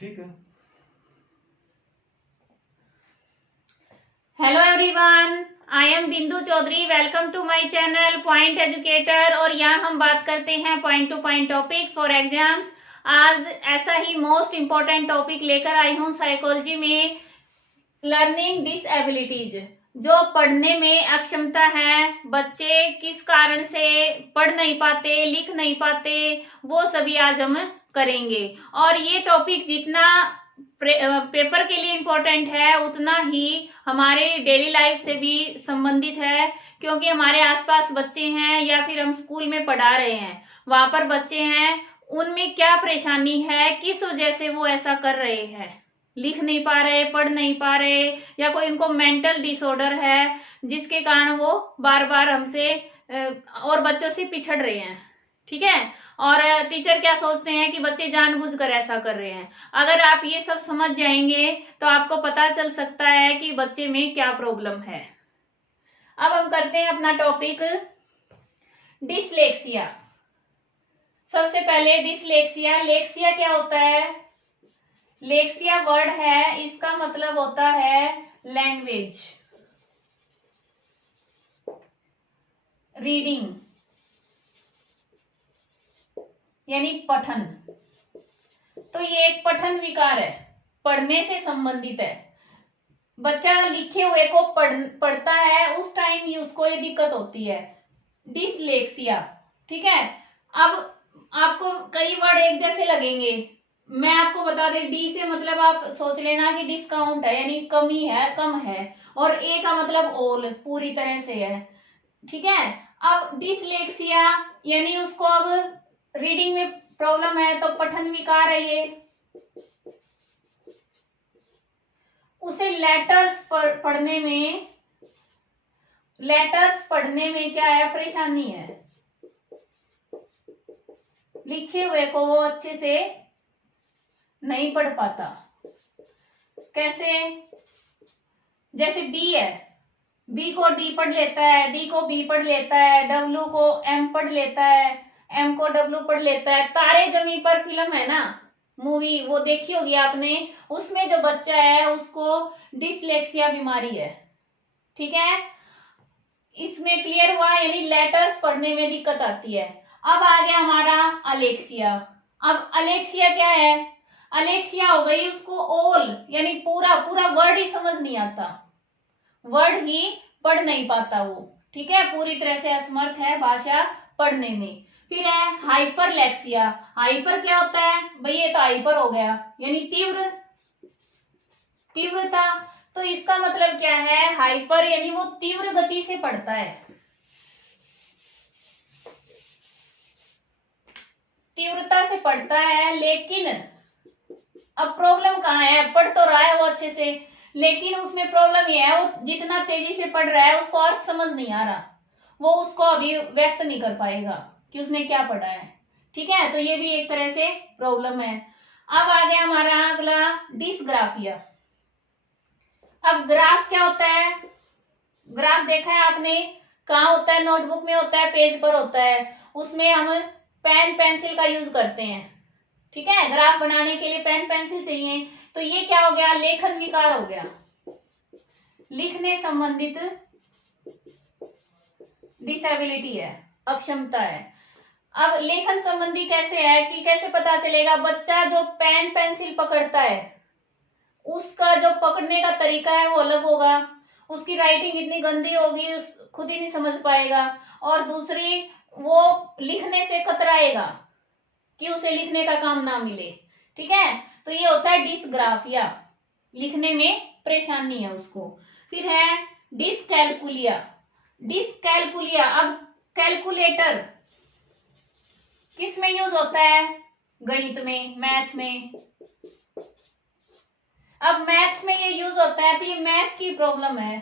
ठीक है। Hello everyone, I am Bindu Chaudhary. Welcome to my channel point educator. और यहाँ हम बात करते हैं point to point topics for exams. आज ऐसा ही मोस्ट इम्पोर्टेंट टॉपिक लेकर आई हूँ साइकोलॉजी में, लर्निंग डिसएबिलिटीज। जो पढ़ने में अक्षमता है, बच्चे किस कारण से पढ़ नहीं पाते, लिख नहीं पाते, वो सभी आज हम करेंगे। और ये टॉपिक जितना पेपर के लिए इम्पोर्टेंट है उतना ही हमारे डेली लाइफ से भी संबंधित है, क्योंकि हमारे आसपास बच्चे हैं या फिर हम स्कूल में पढ़ा रहे हैं, वहां पर बच्चे हैं, उनमें क्या परेशानी है, किस वजह से वो ऐसा कर रहे हैं, लिख नहीं पा रहे, पढ़ नहीं पा रहे, या कोई इनको मेंटल डिसऑर्डर है जिसके कारण वो बार बार हमसे और बच्चों से पिछड़ रहे हैं। ठीक है। और टीचर क्या सोचते हैं कि बच्चे जानबूझकर ऐसा कर रहे हैं। अगर आप ये सब समझ जाएंगे तो आपको पता चल सकता है कि बच्चे में क्या प्रॉब्लम है। अब हम करते हैं अपना टॉपिक डिसलेक्सिया। सबसे पहले डिसलेक्सिया, लेक्सिया क्या होता है? लेक्सिया वर्ड है, इसका मतलब होता है लैंग्वेज, रीडिंग यानी पठन। तो ये एक पठन विकार है, पढ़ने से संबंधित है। बच्चा लिखे हुए को पढ़ता है, उस टाइम ही उसको ये दिक्कत होती है, डिसलेक्सिया। ठीक है। अब आपको कई वर्ड एक जैसे लगेंगे, मैं आपको बता दें, डी से मतलब आप सोच लेना कि डिस्काउंट है, यानी कमी है, कम है, और ए का मतलब ऑल, पूरी तरह से है। ठीक है। अब डिसलेक्सिया यानी उसको अब रीडिंग में प्रॉब्लम है, तो पठन विकार है ये। उसे लेटर्स पढ़ने में क्या है, परेशानी है, लिखे हुए को वो अच्छे से नहीं पढ़ पाता। कैसे? जैसे बी है, बी को डी पढ़ लेता है, डी को बी पढ़ लेता है, डब्ल्यू को एम पढ़ लेता है, एम को डब्ल्यू पढ़ लेता है। तारे जमी पर फिल्म है ना, मूवी, वो देखी होगी आपने, उसमें जो बच्चा है उसको डिसलेक्सिया बीमारी है। ठीक है। इसमें क्लियर हुआ, यानी लेटर्स पढ़ने में दिक्कत आती है। अब आ गया हमारा अलेक्सिया। अब अलेक्सिया क्या है? अलेक्सिया हो गई उसको ऑल, यानी पूरा पूरा वर्ड ही समझ नहीं आता, वर्ड ही पढ़ नहीं पाता वो। ठीक है, पूरी तरह से असमर्थ है भाषा पढ़ने में। फिर है हाइपरलेक्सिया। हाइपर क्या होता है भाई? ये तो हाइपर हो गया, यानी तीव्र, तीव्रता। तो इसका मतलब क्या है? हाइपर यानी वो तीव्र गति से पढ़ता है, तीव्रता से पढ़ता है। लेकिन अब प्रॉब्लम कहाँ है? पढ़ तो रहा है वो अच्छे से, लेकिन उसमें प्रॉब्लम ये है, वो जितना तेजी से पढ़ रहा है उसको अर्थ समझ नहीं आ रहा, वो उसको अभी व्यक्त नहीं कर पाएगा कि उसने क्या पढ़ा है। ठीक है, तो ये भी एक तरह से प्रॉब्लम है। अब आ गया हमारा अगला डिसग्राफिया। अब ग्राफ क्या होता है? ग्राफ देखा है आपने, कहाँ होता है? नोटबुक में होता है, पेज पर होता है, उसमें हम पेन पेंसिल का यूज करते हैं। ठीक है, ग्राफ बनाने के लिए पेन पेंसिल चाहिए। तो ये क्या हो गया? लेखन विकार हो गया, लिखने संबंधित डिसेबिलिटी है, अक्षमता है। अब लेखन संबंधी कैसे है कि कैसे पता चलेगा? बच्चा जो पेन पेंसिल पकड़ता है उसका जो पकड़ने का तरीका है वो अलग होगा, उसकी राइटिंग इतनी गंदी होगी खुद ही नहीं समझ पाएगा, और दूसरी वो लिखने से कतराएगा कि उसे लिखने का काम ना मिले। ठीक है, तो ये होता है डिसग्राफिया, लिखने में परेशानी है उसको। फिर है डिसकैलकुलिया। डिसकैलकुलिया, अब कैलकुलेटर किस में यूज होता है? गणित में, मैथ में। अब मैथ्स में ये यूज होता है, तो ये मैथ की प्रॉब्लम है।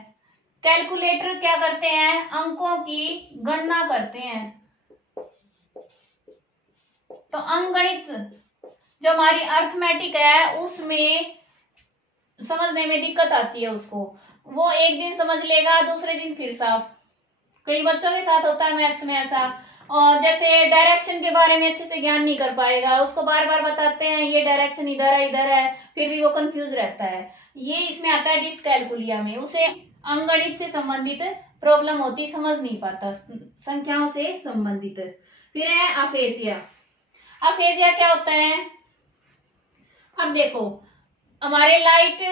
कैलकुलेटर क्या करते हैं? अंकों की गणना करते हैं। तो अंकगणित जो हमारी अर्थमेटिक है उसमें समझने में दिक्कत आती है उसको, वो एक दिन समझ लेगा, दूसरे दिन फिर साफ। कई बच्चों के साथ होता है मैथ्स में ऐसा। और जैसे डायरेक्शन के बारे में अच्छे से ज्ञान नहीं कर पाएगा, उसको बार बार बताते हैं ये डायरेक्शन इधर है, फिर भी वो कंफ्यूज रहता है। ये इसमें आता है डिसकैलकुलिया में, उसे अंकगणित से संबंधित प्रॉब्लम होती, समझ नहीं पाता, संख्याओं से संबंधित। फिर है अफेजिया। अफेजिया क्या होता है? अब देखो, हमारे लाइट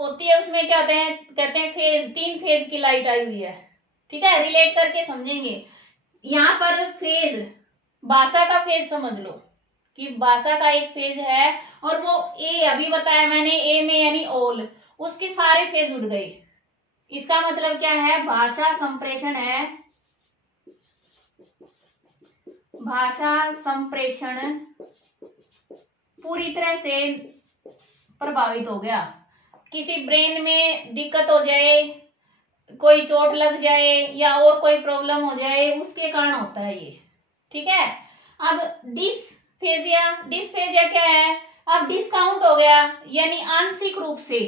होती है, उसमें क्या होते हैं, कहते हैं फेज, 3 फेज की लाइट आई हुई है, ठीक है, रिलेट करके समझेंगे। यहाँ पर फेज, भाषा का फेज समझ लो कि भाषा का एक फेज है, और वो ए, अभी बताया मैंने, ए में यानी ऑल, उसके सारे फेज उड़ गए। इसका मतलब क्या है? भाषा संप्रेषण है, भाषा संप्रेषण पूरी तरह से प्रभावित हो गया। किसी ब्रेन में दिक्कत हो जाए, कोई चोट लग जाए या और कोई प्रॉब्लम हो जाए, उसके कारण होता है ये, ठीक है। अब डिसफेजिया, डिसफेजिया क्या है? अब डिस्काउंट हो गया, यानी आंशिक रूप से,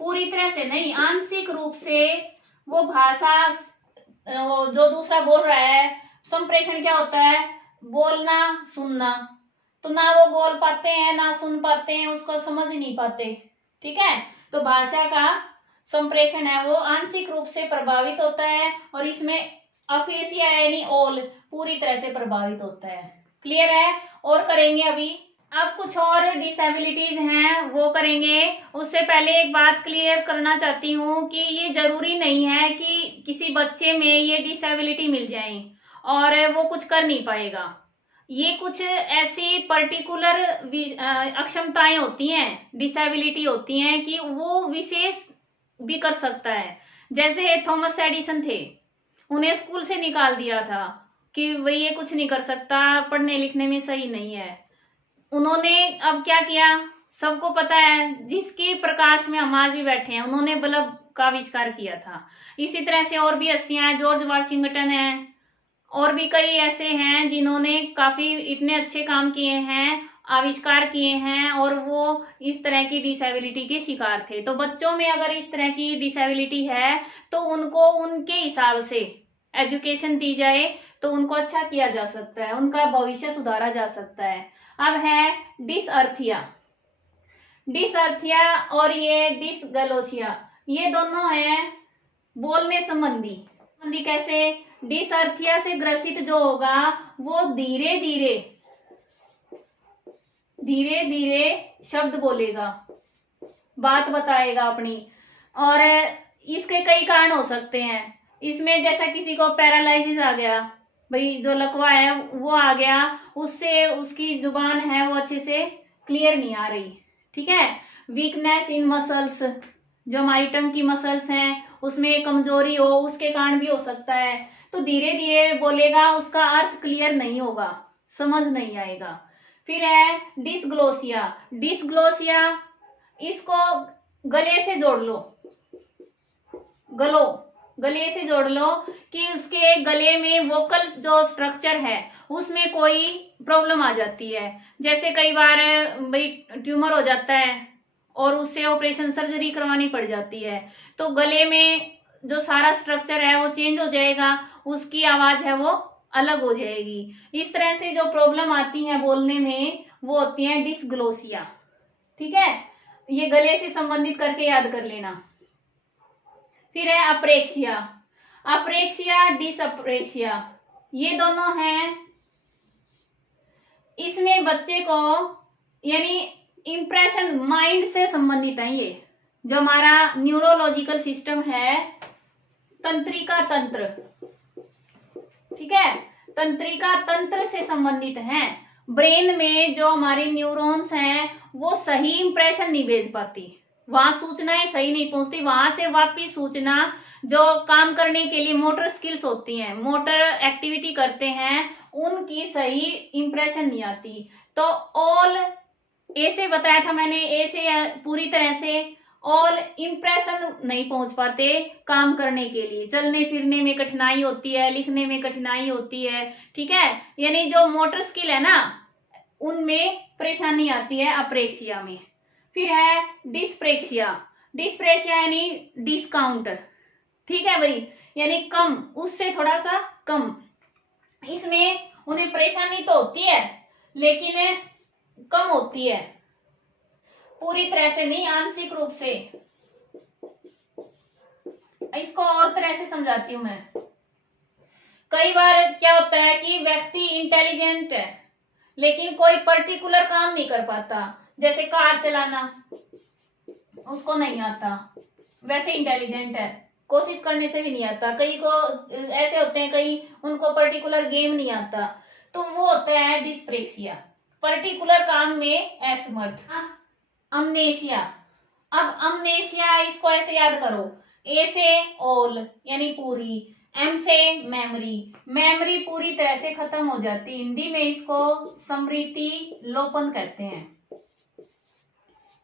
पूरी तरह से नहीं, आंशिक रूप से वो भाषा जो दूसरा बोल रहा है, संप्रेषण क्या होता है? बोलना, सुनना, तो ना वो बोल पाते हैं ना सुन पाते हैं, उसको समझ नहीं पाते, ठीक है। तो भाषा का संप्रेषण है वो आंशिक रूप से प्रभावित होता है, और इसमें अफेसिया यानी ऑल पूरी तरह से प्रभावित होता है। क्लियर है? और करेंगे अभी। अब कुछ और डिसेबिलिटीज हैं, वो करेंगे। उससे पहले एक बात क्लियर करना चाहती हूँ कि ये जरूरी नहीं है कि किसी बच्चे में ये डिसेबिलिटी मिल जाए और वो कुछ कर नहीं पाएगा। ये कुछ ऐसी पर्टिकुलर अक्षमताएं होती हैं, डिसेबिलिटी होती हैं कि वो विशेष भी कर सकता है। जैसे थॉमस एडिसन थे, उन्हें स्कूल से निकाल दिया था कि भाई ये कुछ नहीं कर सकता, पढ़ने लिखने में सही नहीं है। उन्होंने अब क्या किया, सबको पता है, जिसके प्रकाश में हम आज भी बैठे हैं, उन्होंने बल्ब का आविष्कार किया था। इसी तरह से और भी हस्तियां हैं, जॉर्ज वाशिंगटन है, और भी कई ऐसे हैं जिन्होंने काफी इतने अच्छे काम किए हैं, आविष्कार किए हैं, और वो इस तरह की डिसेबिलिटी के शिकार थे। तो बच्चों में अगर इस तरह की डिसेबिलिटी है तो उनको उनके हिसाब से एजुकेशन दी जाए तो उनको अच्छा किया जा सकता है, उनका भविष्य सुधारा जा सकता है। अब है डिसअर्थिया। डिसअर्थिया और ये डिसग्लोसिया, ये दोनों है बोलने संबंधी। कैसे? डिसअर्थिया से ग्रसित जो होगा वो धीरे धीरे शब्द बोलेगा, बात बताएगा अपनी, और इसके कई कारण हो सकते हैं। इसमें जैसा किसी को पैरालिसिस आ गया, भाई जो लकवा है वो आ गया, उससे उसकी जुबान है वो अच्छे से क्लियर नहीं आ रही, ठीक है। वीकनेस इन मसल्स, जो हमारी टंग की मसल्स हैं उसमें कमजोरी हो, उसके कारण भी हो सकता है। तो धीरे धीरे बोलेगा, उसका अर्थ क्लियर नहीं होगा, समझ नहीं आएगा। फिर है डिसग्लोसिया। डिसग्लोसिया, इसको गले से जोड़ लो, गले से जोड़ लो कि उसके गले में वोकल जो स्ट्रक्चर है उसमें कोई प्रॉब्लम आ जाती है। जैसे कई बार भाई ट्यूमर हो जाता है और उससे ऑपरेशन सर्जरी करवानी पड़ जाती है, तो गले में जो सारा स्ट्रक्चर है वो चेंज हो जाएगा, उसकी आवाज है वो अलग हो जाएगी। इस तरह से जो प्रॉब्लम आती है बोलने में वो होती है डिसग्लोसिया, ठीक है। ये गले से संबंधित करके याद कर लेना। फिर है अप्रेक्सिया। अप्रेक्सिया, डिसअप्रेक्सिया, ये दोनों हैं। इसमें बच्चे को यानी इंप्रेशन माइंड से संबंधित है। ये जो हमारा न्यूरोलॉजिकल सिस्टम है, तंत्रिका तंत्र, ठीक है, तंत्रिका तंत्र से संबंधित है। ब्रेन में जो हमारी न्यूरॉन्स हैं वो सही इंप्रेशन नहीं भेज पाती, वहां सूचनाएं सही नहीं पहुंचती, वहां से वापिस सूचना जो काम करने के लिए मोटर स्किल्स होती हैं, मोटर एक्टिविटी करते हैं, उनकी सही इंप्रेशन नहीं आती। तो ऑल, ए से बताया था मैंने, ए से पूरी तरह से ऑल इंप्रेशन नहीं पहुंच पाते काम करने के लिए, चलने फिरने में कठिनाई होती है, लिखने में कठिनाई होती है, ठीक है। यानी जो मोटर स्किल है ना उनमें परेशानी आती है अप्रेक्सिया में। फिर है डिस्प्रेक्सिया। डिस्प्रेक्सिया यानी डिस्काउंट, ठीक है भाई, यानी कम, उससे थोड़ा सा कम। इसमें उन्हें परेशानी तो होती है लेकिन कम होती है, पूरी तरह से नहीं, आंशिक रूप से। इसको और तरह से समझाती हूं मैं। कई बार क्या होता है कि व्यक्ति इंटेलिजेंट है लेकिन कोई पर्टिकुलर काम नहीं कर पाता, जैसे कार चलाना उसको नहीं आता, वैसे इंटेलिजेंट है, कोशिश करने से भी नहीं आता। कई को ऐसे होते हैं, कई उनको पर्टिकुलर गेम नहीं आता, तो वो होता है डिस्प्रेक्सिया, पर्टिकुलर काम में असमर्थ। अमनेशिया, अब अमनेशिया इसको ऐसे याद करो, ए से ऑल यानी पूरी, एम से मेमोरी, मेमोरी पूरी तरह से खत्म हो जाती, हिंदी में इसको स्मृति लोपन कहते हैं।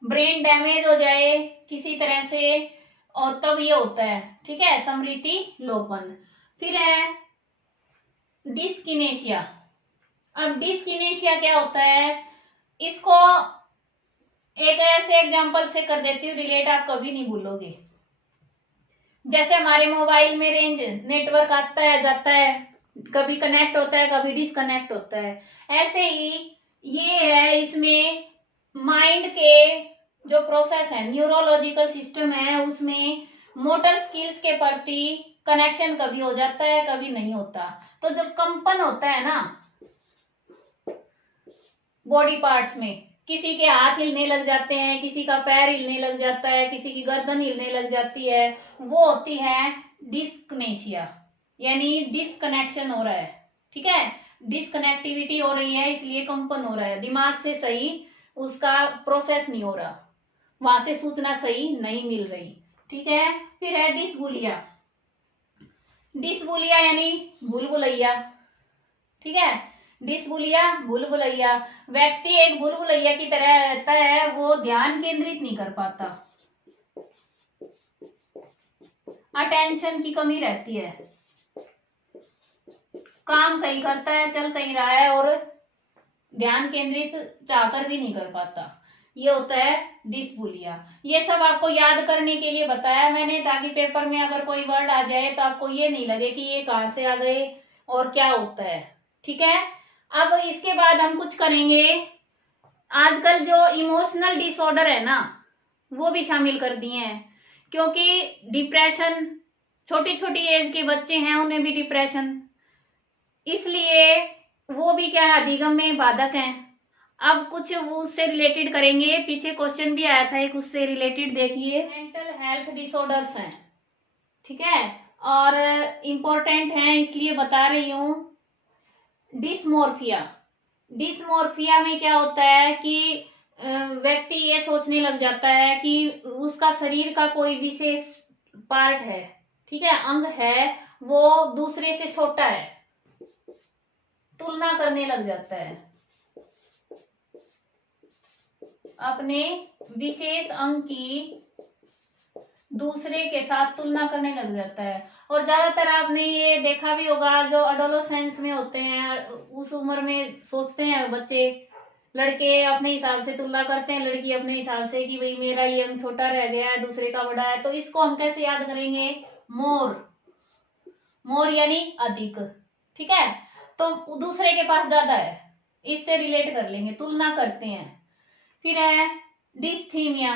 ब्रेन डैमेज हो जाए किसी तरह से और तब ये होता है, ठीक है, स्मृति लोपन। फिर है डिस्किनेशिया। अब डिस्किनेशिया क्या होता है, इसको एक ऐसे एग्जांपल से कर देती हूँ रिलेट, आप कभी नहीं भूलोगे। जैसे हमारे मोबाइल में रेंज नेटवर्क आता है जाता है, कभी कनेक्ट होता है कभी डिस्कनेक्ट होता है, ऐसे ही ये है, इसमें माइंड के जो प्रोसेस है, न्यूरोलॉजिकल सिस्टम है, उसमें मोटर स्किल्स के प्रति कनेक्शन कभी हो जाता है कभी नहीं होता। तो जो कंपन होता है ना बॉडी पार्ट्स में, किसी के हाथ हिलने लग जाते हैं, किसी का पैर हिलने लग जाता है, किसी की गर्दन हिलने लग जाती है, वो होती है डिस्कनेशिया, यानी डिस्कनेक्शन हो रहा है, ठीक है, डिस्कनेक्टिविटी हो रही है, इसलिए कंपन हो रहा है, दिमाग से सही उसका प्रोसेस नहीं हो रहा, वहां से सूचना सही नहीं मिल रही, ठीक है। फिर है डिसबुलिया, डिसबुलिया यानी भूल भुलैया, ठीक है, डिसबुलिया भूल भुलैया, व्यक्ति एक भूल भुलैया की तरह रहता है, वो ध्यान केंद्रित नहीं कर पाता, अटेंशन की कमी रहती है, काम कहीं करता है चल कहीं रहा है और ध्यान केंद्रित चाहकर भी नहीं कर पाता, ये होता है डिसबुलिया। ये सब आपको याद करने के लिए बताया मैंने, ताकि पेपर में अगर कोई वर्ड आ जाए तो आपको ये नहीं लगे कि ये कहाँ से आ गए और क्या होता है, ठीक है। अब इसके बाद हम कुछ करेंगे, आजकल जो इमोशनल डिसऑर्डर है ना वो भी शामिल कर दिए हैं, क्योंकि डिप्रेशन, छोटी छोटी एज के बच्चे हैं उन्हें भी डिप्रेशन, इसलिए वो भी क्या है, अधिगम में बाधक हैं। अब कुछ उससे रिलेटेड करेंगे, पीछे क्वेश्चन भी आया था एक उससे रिलेटेड, देखिए मेंटल हेल्थ डिसऑर्डर्स हैं, ठीक है, और इम्पोर्टेंट हैं इसलिए बता रही हूँ। डिसमोर्फिया, डिसमोर्फिया में क्या होता है कि व्यक्ति ये सोचने लग जाता है कि उसका शरीर का कोई विशेष पार्ट है, ठीक है, अंग है, वो दूसरे से छोटा है, तुलना करने लग जाता है, अपने विशेष अंग की दूसरे के साथ तुलना करने लग जाता है। और ज्यादातर आपने ये देखा भी होगा, जो एडोलेसेंस में होते हैं उस उम्र में सोचते हैं बच्चे, लड़के अपने हिसाब से तुलना करते हैं, लड़की अपने हिसाब से कि भाई मेरा ये अंग छोटा रह गया है दूसरे का बड़ा है, तो इसको हम कैसे याद करेंगे, मोर, मोर यानी अधिक, ठीक है, तो दूसरे के पास ज्यादा है, इससे रिलेट कर लेंगे, तुलना करते हैं। फिर है डिस्थीमिया,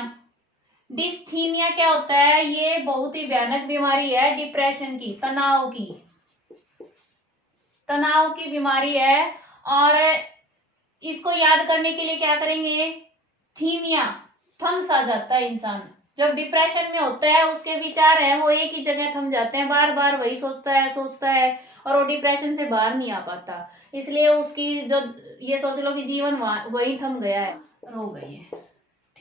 डिस्थीमिया क्या होता है, ये बहुत ही भयानक बीमारी है, डिप्रेशन की, तनाव की, तनाव की बीमारी है। और इसको याद करने के लिए क्या करेंगे, थीमिया, थम सा जाता है इंसान, जब डिप्रेशन में होता है उसके विचार हैं वो एक ही जगह थम जाते हैं, बार बार वही सोचता है और वो डिप्रेशन से बाहर नहीं आ पाता, इसलिए उसकी जो, ये सोच लो कि जीवन वही थम गया है, रो गई है,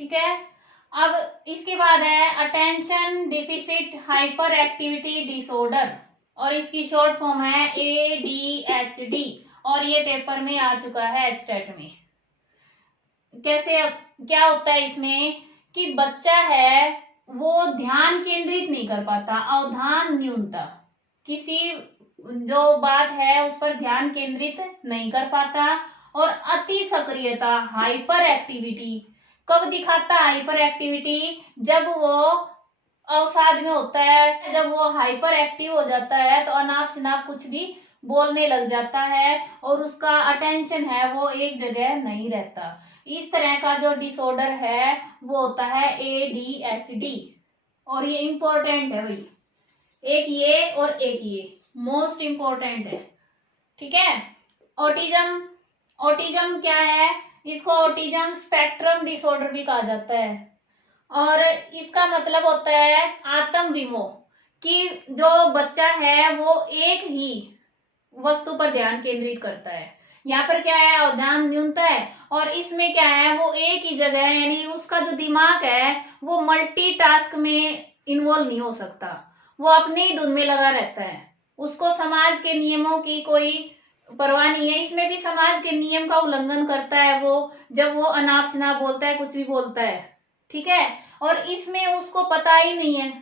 ठीक है। अब इसके बाद है attention deficit hyper activity disorder, और इसकी शॉर्ट फॉर्म है ADHD, और ये पेपर में आ चुका है एचटेट में। कैसे, क्या होता है इसमें कि बच्चा है वो ध्यान केंद्रित नहीं कर पाता, अवधान न्यूनता, किसी जो बात है उस पर ध्यान केंद्रित नहीं कर पाता, और अति सक्रियता हाइपर एक्टिविटी, कब दिखाता हाइपर एक्टिविटी, जब वो अवसाद में होता है, जब वो हाइपर एक्टिव हो जाता है तो अनाप शनाप कुछ भी बोलने लग जाता है और उसका अटेंशन है वो एक जगह नहीं रहता। इस तरह का जो डिसऑर्डर है वो होता है ADHD। और ये इंपॉर्टेंट है भाई, एक ये और एक ये मोस्ट इंपॉर्टेंट है, ठीक है। ऑटिज्म, ऑटिज्म क्या है, इसको ऑटिज्म स्पेक्ट्रम डिसऑर्डर भी कहा जाता है। और इसका मतलब होता है आत्म विमोह, कि जो बच्चा है वो एक ही वस्तु पर ध्यान केंद्रित करता है। यहाँ पर क्या है, ध्यान न्यूनता है। और इसमें क्या है, वो एक ही जगह, यानी उसका जो दिमाग है वो मल्टीटास्क में इन्वॉल्व नहीं हो सकता, वो अपनी ही धुन में लगा रहता है। उसको समाज के नियमों की कोई परवाह नहीं है। इसमें भी समाज के नियम का उल्लंघन करता है वो, जब वो अनाप शनाप बोलता है, कुछ भी बोलता है, ठीक है। और इसमें उसको पता ही नहीं है,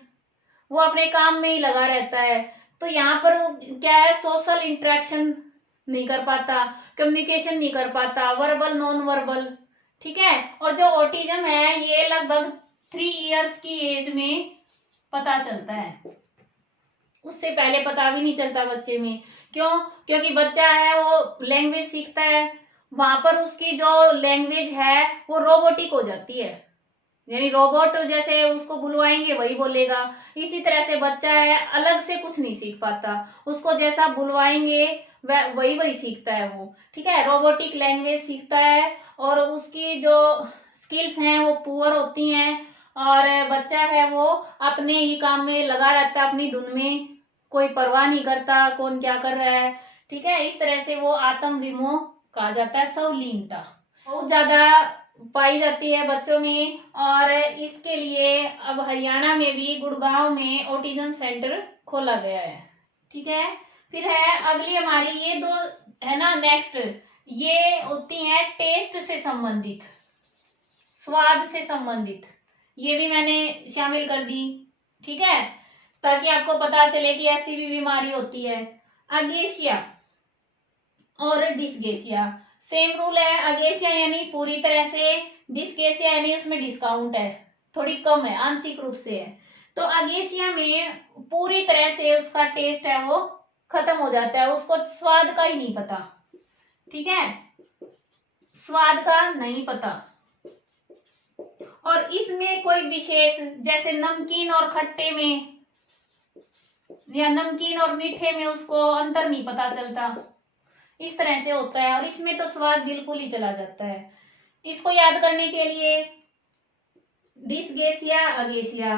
वो अपने काम में ही लगा रहता है। तो यहाँ पर वो क्या है, सोशल इंटरेक्शन नहीं कर पाता, कम्युनिकेशन नहीं कर पाता, वर्बल नॉन वर्बल, ठीक है। और जो ऑटिज्म है ये लगभग 3 इयर्स की एज में पता चलता है, उससे पहले पता भी नहीं चलता बच्चे में। क्यों? क्योंकि बच्चा है वो लैंग्वेज सीखता है, वहां पर उसकी जो लैंग्वेज है वो रोबोटिक हो जाती है, यानी रोबोट जैसे उसको बुलवाएंगे वही बोलेगा। इसी तरह से बच्चा है अलग से कुछ नहीं सीख पाता, उसको जैसा बुलवाएंगे वही वही सीखता है वो, ठीक है। रोबोटिक लैंग्वेज सीखता है और उसकी जो स्किल्स हैं वो पुअर होती हैं। और बच्चा है वो अपने ही काम में लगा रहता है, अपनी धुन में, कोई परवाह नहीं करता कौन क्या कर रहा है, ठीक है। इस तरह से वो आत्म विमोह कहा जाता है। स्वलीनता बहुत ज्यादा पाई जाती है बच्चों में, और इसके लिए अब हरियाणा में भी गुड़गांव में ऑटिज्म सेंटर खोला गया है, ठीक है। फिर है अगली हमारी ये दो है ना, नेक्स्ट ये होती है टेस्ट से संबंधित, स्वाद से संबंधित, ये भी मैंने शामिल कर दी, ठीक है, ताकि आपको पता चले कि ऐसी भी बीमारी होती है। अगेशिया और डिस्गेशिया, सेम रूल है। अगेशिया यानी पूरी तरह से, डिस्गेशिया यानी उसमें डिस्काउंट है, थोड़ी कम है, आंशिक रूप से है। तो अगेशिया में पूरी तरह से उसका टेस्ट है वो खत्म हो जाता है, उसको स्वाद का ही नहीं पता, ठीक है, स्वाद का नहीं पता। और इसमें कोई विशेष, जैसे नमकीन और खट्टे में या नमकीन और मीठे में उसको अंतर नहीं पता चलता, इस तरह से होता है। और इसमें तो स्वाद बिल्कुल ही चला जाता है। इसको याद करने के लिए डिस्गेशिया अगेशिया,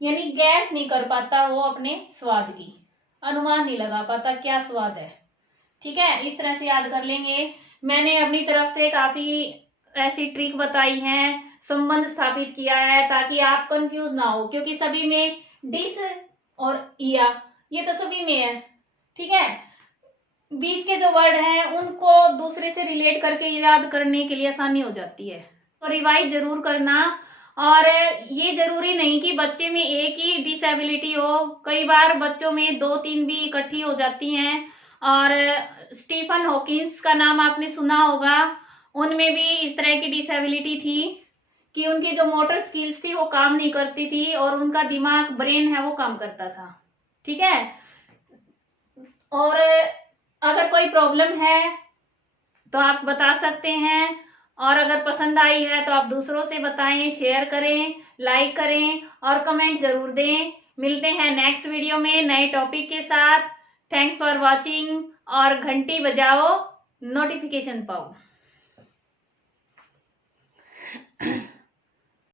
यानी गैस नहीं कर पाता वो अपने स्वाद की, अनुमान नहीं लगा पाता क्या स्वाद है, ठीक है। इस तरह से याद कर लेंगे। मैंने अपनी तरफ से काफी ऐसी ट्रिक बताई हैं, संबंध स्थापित किया है ताकि आप कंफ्यूज ना हो, क्योंकि सभी में डिस और इया ये तो सभी में है, ठीक है। बीच के जो वर्ड हैं उनको दूसरे से रिलेट करके याद करने के लिए आसानी हो जाती है, तो रिवाइज जरूर करना। और ये जरूरी नहीं कि बच्चे में एक ही डिसेबिलिटी हो, कई बार बच्चों में 2-3 भी इकट्ठी हो जाती हैं। और स्टीफन हॉकिंस का नाम आपने सुना होगा, उनमें भी इस तरह की डिसेबिलिटी थी कि उनकी जो मोटर स्किल्स थी वो काम नहीं करती थी और उनका दिमाग, ब्रेन है वो काम करता था, ठीक है। और अगर कोई प्रॉब्लम है तो आप बता सकते हैं, और अगर पसंद आई है तो आप दूसरों से बताएं, शेयर करें, लाइक करें और कमेंट जरूर दें। मिलते हैं नेक्स्ट वीडियो में नए टॉपिक के साथ। थैंक्स फॉर वॉचिंग, और घंटी बजाओ, नोटिफिकेशन पाओ।